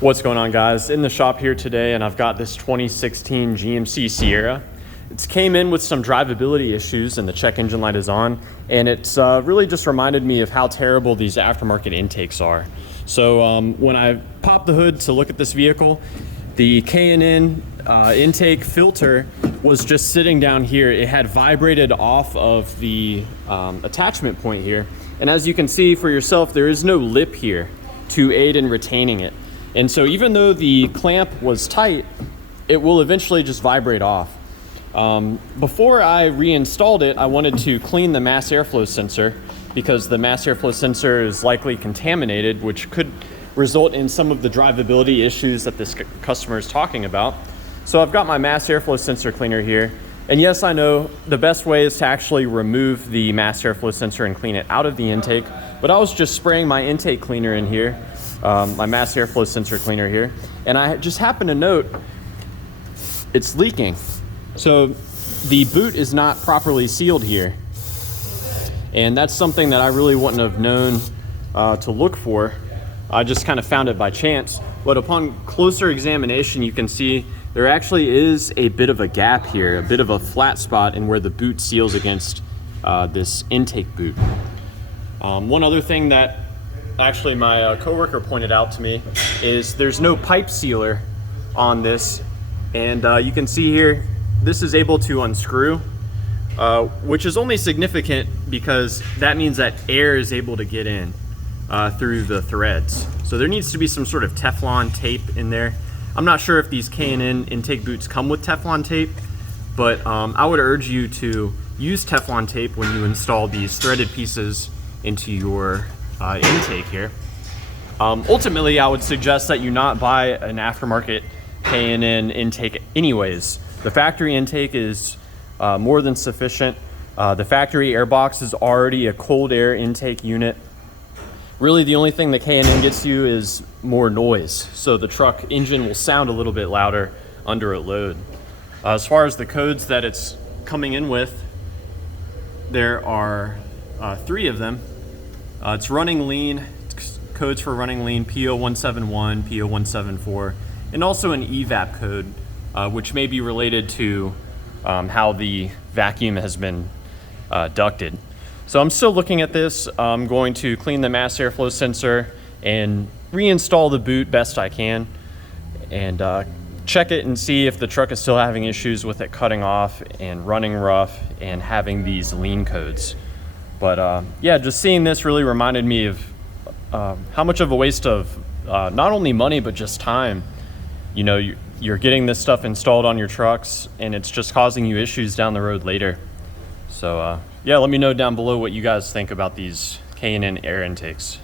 What's going on, guys? In the shop here today, and I've got this 2016 GMC Sierra. It's came in with some drivability issues and the check engine light is on, and it's really just reminded me of how terrible these aftermarket intakes are. So when I popped the hood to look at this vehicle, the K&N intake filter was just sitting down here. It had vibrated off of the attachment point here, and as you can see for yourself, there is no lip here to aid in retaining it. And so even though the clamp was tight, it will eventually just vibrate off. Before I reinstalled it, I wanted to clean the mass airflow sensor because the mass airflow sensor is likely contaminated, which could result in some of the drivability issues that this customer is talking about. So I've got my mass airflow sensor cleaner here. And yes, I know the best way is to actually remove the mass airflow sensor and clean it out of the intake, but I was just spraying my intake cleaner in here, my mass airflow sensor cleaner here, and I just happened to note it's leaking. So the boot is not properly sealed here, and that's something that I really wouldn't have known to look for. I just kind of found it by chance, but upon closer examination you can see there actually is a bit of a gap here, a bit of a flat spot in where the boot seals against this intake boot. One other thing that actually my coworker pointed out to me is there's no pipe sealer on this, and you can see here this is able to unscrew, which is only significant because that means that air is able to get in through the threads. So there needs to be some sort of Teflon tape in there. I'm not sure if these K&N intake boots come with Teflon tape, but I would urge you to use Teflon tape when you install these threaded pieces into your intake here. Ultimately, I would suggest that you not buy an aftermarket K&N intake anyways. The factory intake is more than sufficient. The factory airbox is already a cold air intake unit. Really, the only thing that K&N gets you is more noise. So the truck engine will sound a little bit louder under a load. As far as the codes that it's coming in with, there are 3 of them. It's running lean, codes for running lean, P0171, P0174, and also an evap code, which may be related to how the vacuum has been ducted. So I'm still looking at this. I'm going to clean the mass airflow sensor and reinstall the boot best I can, and check it and see if the truck is still having issues with it cutting off and running rough and having these lean codes. But yeah, just seeing this really reminded me of how much of a waste of not only money, but just time. You know, you're getting this stuff installed on your trucks and it's just causing you issues down the road later. So yeah, let me know down below what you guys think about these K&N air intakes.